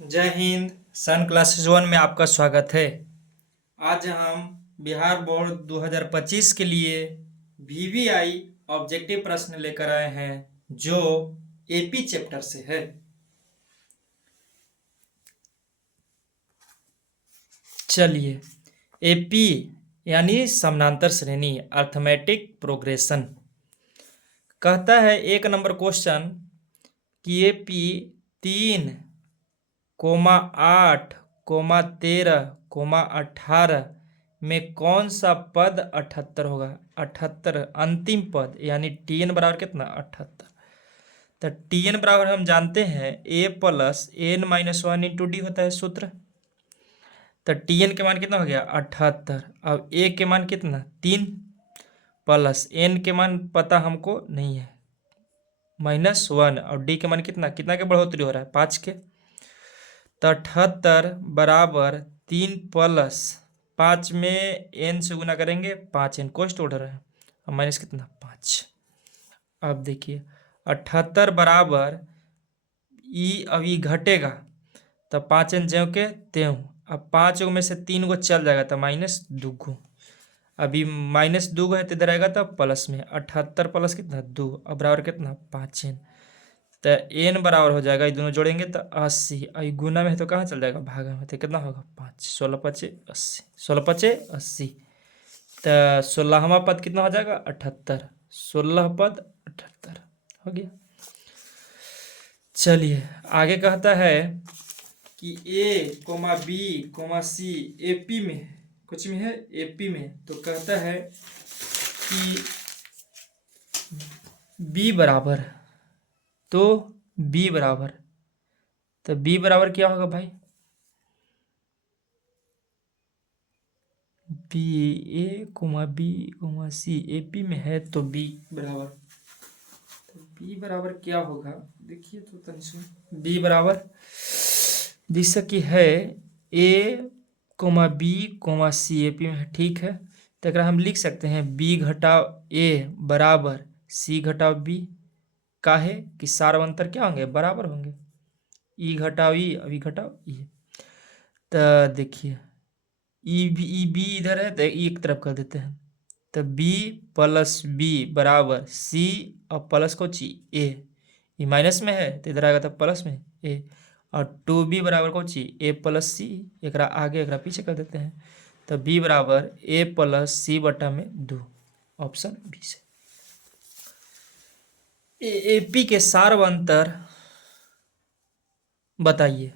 जय हिंद। सन क्लासेस 1 में आपका स्वागत है। आज हम बिहार बोर्ड 2025 के लिए वीवीआई ऑब्जेक्टिव प्रश्न लेकर आए हैं जो एपी चैप्टर से है। चलिए, एपी यानी समानांतर श्रेणी, अर्थमेटिक प्रोग्रेशन। कहता है 1 नंबर क्वेश्चन कि एपी 3,8,13,18 में कौन सा पद 78 होगा। 78 अंतिम पद यानी टीएन बराबर कितना 78। तो टीएन बराबर हम जानते हैं ए प्लस एन माइनस 1 × डी होता है सूत्र। तो टीएन के मान कितना हो गया 78। अब ए के मान कितना 3 प्लस एन के मान पता हमको नहीं है -1 और डी के मान कितना के बढ़ोतरी हो रहा है 5 के। तो 78 बराबर 3 प्लस 5 में एन से गुना करेंगे 5n कोष्ट ऑर्डर है और माइनस कितना 5। अब देखिए 78 बराबर अभी घटेगा तो 5n ज्यों के त्यों। अब 5 में से 3 गो चल जाएगा तो -2 गो। अभी -2 गो है तो इधर आएगा तो प्लस में 78 प्लस कितना 2 और बराबर कितना 5n। तो एन बराबर हो जाएगा, ये दोनों जोड़ेंगे तो 80। और गुना में है तो कहाँ चल जाएगा भागा में, तो कितना होगा 5। 16×5 = 80, 16×5 = 80। तो 16वां पद कितना हो जाएगा 78, 16 पद 78 हो गया। चलिए आगे कहता है कि A comma B comma C AP में कुछ में है, एपी में तो कहता है कि बी बराबर, तो बी बराबर, तो बी बराबर क्या होगा भाई, B A comma B comma C AP में है तो बी बराबर, तो बी बराबर क्या होगा देखिए तो टेंशन। बी बराबर जैसा कि है A comma B comma C AP में है, ठीक है। तो अगर हम लिख सकते हैं बी घटाव ए बराबर सी घटाव बी, काहे कि सार अंतर क्या होंगे बराबर होंगे, ई घटाव ई अभी घटाव ई। तो देखिए ई बी इधर है तो ई एक तरफ कर देते हैं, तो बी प्लस बी बराबर सी और प्लस को ची ए, ये माइनस में है तो इधर आएगा तो प्लस में ए, और 2b बराबर को ची ए प्लस सी, एक आगे एक पीछे कर देते हैं। तो b बराबर ए प्लस सी बटा में 2, ऑप्शन बी से। एपी के सार्वंतर बताइए,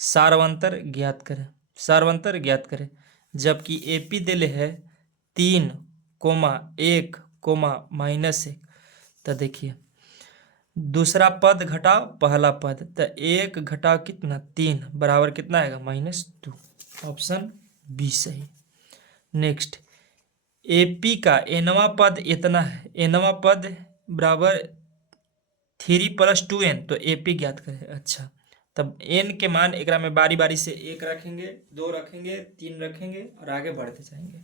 सार्वंतर ज्ञात करें, सार्वंतर ज्ञात करें। जबकि एपी दिले है 3,1, -1। तो देखिए दूसरा पद घटाओ पहला पद, तो 1 घटाओ कितना 3 बराबर कितना आएगा -2, ऑप्शन बी सही। नेक्स्ट एपी का एनवा पद इतना है, एनवा पद बराबर 3 + 2n, तो एपी ज्ञात करें। अच्छा तब एन के मान एक में बारी बारी से 1 रखेंगे, 2 रखेंगे, 3 रखेंगे और आगे बढ़ते जाएंगे।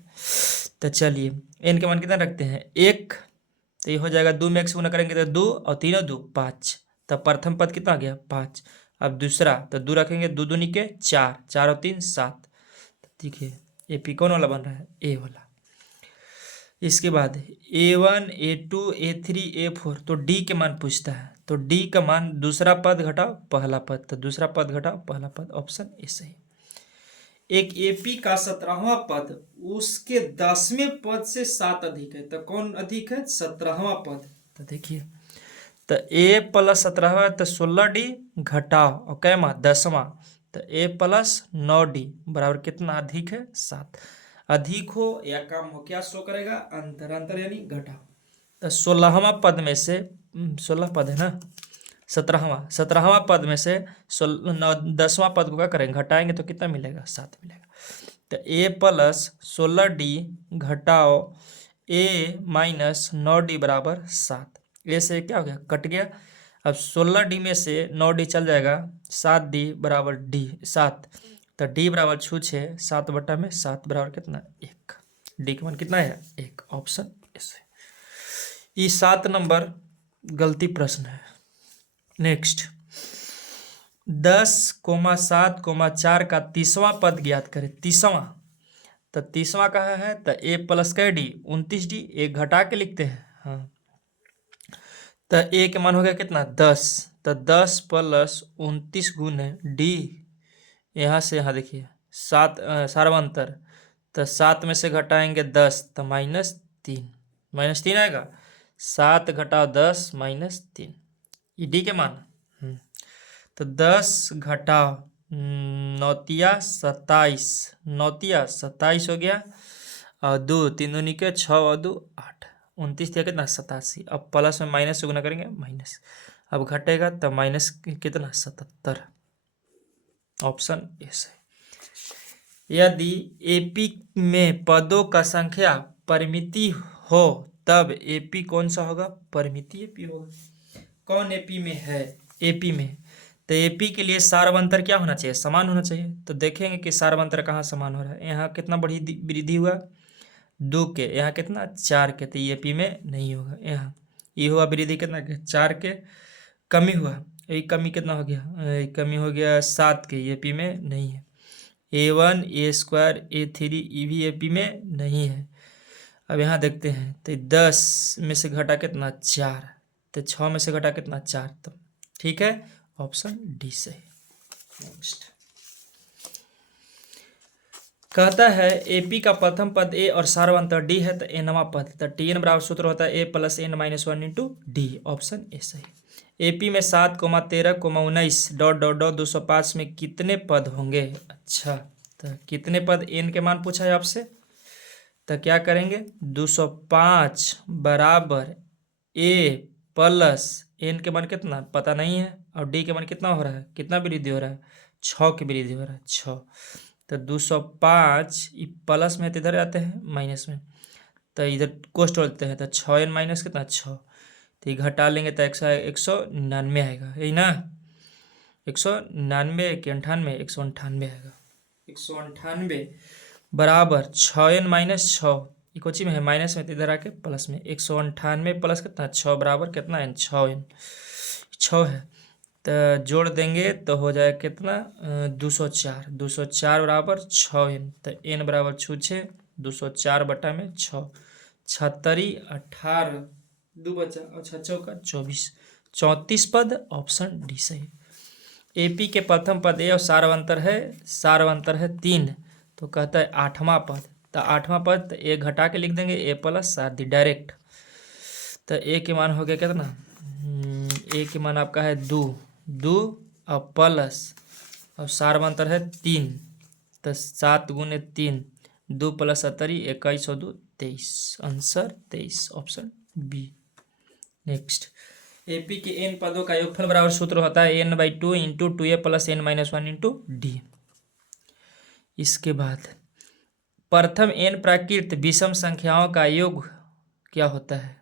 तो चलिए एन के मान कितना रखते हैं 1, तो ये हो जाएगा 2 में 1 से गुना करेंगे तो 2 और 3 और 2 5। तब प्रथम पद कितना आ गया 5। अब दूसरा तो 2 रखेंगे, 2 दूनी के 4, 4 और 3 7। देखिए एपी कौन वाला बन रहा है ए वाला। इसके बाद A1 A2 A3 A4, तो डी के मान पूछता है, तो डी का मान दूसरा पद घटाओ पहला पद, तो दूसरा पद घटाओ पहला पद, ऑप्शन ए सही। एक एपी का 17वां पद उसके 10वें पद से 7 अधिक है, तो कौन अधिक है 17वां पद। तो देखिए तो ए प्लस 17वां तो 16d घटाओ और कैमा 10वां, तो ए प्लस 9d बराबर कितना अधिक है 7। अधिक हो या कम हो क्या शो करेगा अंतर, अंतर यानी घटाओ। तो 16वां पद में से 16 पद है ना, 17वां पद में से 10वां पद को क्या करेंगे घटाएंगे तो कितना मिलेगा 7 मिलेगा। तो ए प्लस 16d घटाओ ए माइनस 9d बराबर 7। ए से क्या हो गया कट गया। अब 16d में से 9d चल जाएगा, 7d बराबर डी 7, तो डी बराबर 6 7 बटा में 7 बराबर कितना 1। डी का मान कितना है 1, ऑप्शन ऐसे। ये 7 नंबर गलती प्रश्न है। नेक्स्ट 10,7,4 का 30वां पद ज्ञात करें। 30वां, तो 30वां कहाँ है, तो ए प्लस का डी 29D, एक घटा के लिखते हैं। हाँ, तो ए के मान हो गया कितना 10, तो 10 प्लस 29 गुने डी, यहाँ से यहाँ देखिए 7 सार्वंतर, तो 7 में से घटाएंगे 10 तो -3 आएगा। 7 घटाओ 10 -3, ये डी के मान। तो 10 घटाओ 9 27 हो गया, और 2 3 दूनी के 6 और 2 8, 29 दिया कितना 87। अब प्लस में माइनस से गुना करेंगे माइनस, अब घटेगा तो माइनस कितना 77, ऑप्शन ए सही। यदि एपी में पदों का संख्या परिमिति हो तब एपी कौन सा होगा, परिमिति एपी होगा। कौन एपी में है, एपी में, तो एपी के लिए सार्वंतर क्या होना चाहिए, समान होना चाहिए। तो देखेंगे कि सार्वंतर कहाँ समान हो रहा है। यहाँ कितना वृद्धि हुआ 2 के, यहाँ कितना 4 के, तो ये एपी में नहीं होगा। यहाँ ये हुआ वृद्धि कितना के 4 के, कमी हुआ, ये कमी कितना हो गया, कमी हो गया 7 के, ये एपी में नहीं है। A1 A2 A3 ये भी एपी में नहीं है। अब यहाँ देखते हैं, तो 10 में से घटा कितना 4, तो 6 में से घटा कितना 4, तो ठीक है, ऑप्शन डी सही। नेक्स्ट कहता है एपी का प्रथम पद ए और सार्वंतर डी है, तो nवां पद, तो Tn बराबर सूत्र होता है a + n - 1 into D, option A सही। एपी में 7, 13, 19 ... 205 में कितने पद होंगे। अच्छा, तो कितने पद, n के मान पूछा है आपसे, तो क्या करेंगे 205 बराबर a प्लस n के मान कितना पता नहीं है, और d के मान कितना हो रहा है, कितना वृद्धि हो रहा है 6 की वृद्धि हो रहा है 6, तो 205 प्लस में, तो इधर आते हैं माइनस में, तो इधर कोष्ट होते हैं, तो 6n माइनस कितना 6, तो ये घटा लेंगे तो 199 आएगा, यही ना 199 के 98 198 आएगा। 198 बराबर 6n माइनस 6, ये कोची में है माइनस में, तो इधर आके प्लस में, 198 प्लस कितना 6 बराबर कितना n 6 है, तो जोड़ देंगे तो हो जाए कितना 204, 204 बराबर 6n, तो n बराबर 6, 204 बटा में 6, 76 18 2 बचा, और 6 चौका 24, 34 पद, ऑप्शन डी सही। एपी के प्रथम पद ए और सार्वंतर है 3, तो कहता है 8वां पद, तो 8वां पद, तो ए घटा के लिख देंगे a + 7 डायरेक्ट, तो ए के मान हो गया कितना, ए के मान आपका है 2 और प्लस, और सार्वंतर है 3, तो 7 गुने 3, 2 + 70 21 और 2 23, answer 23, option B. Next, AP के n पदों का योगफल बराबर सूत्र होता है n/2 into 2a + n - 1 into D. इसके बाद प्रथम n प्राकृत विषम संख्याओं का योग क्या होता है,